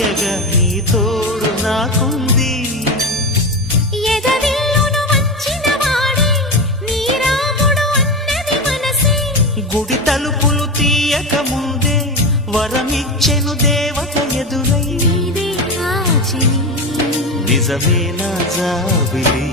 తీయగా నీ తోడు నాకుంది. ఎదవిల్లును వంచిన వాడే నీ రాముడు అన్నది మనసే. గుడి తలుపులు తీయక ముందే వరమిచ్చెను దేవత ఎదురై. నీదే ఆచిని నిజమేనా జాబిలి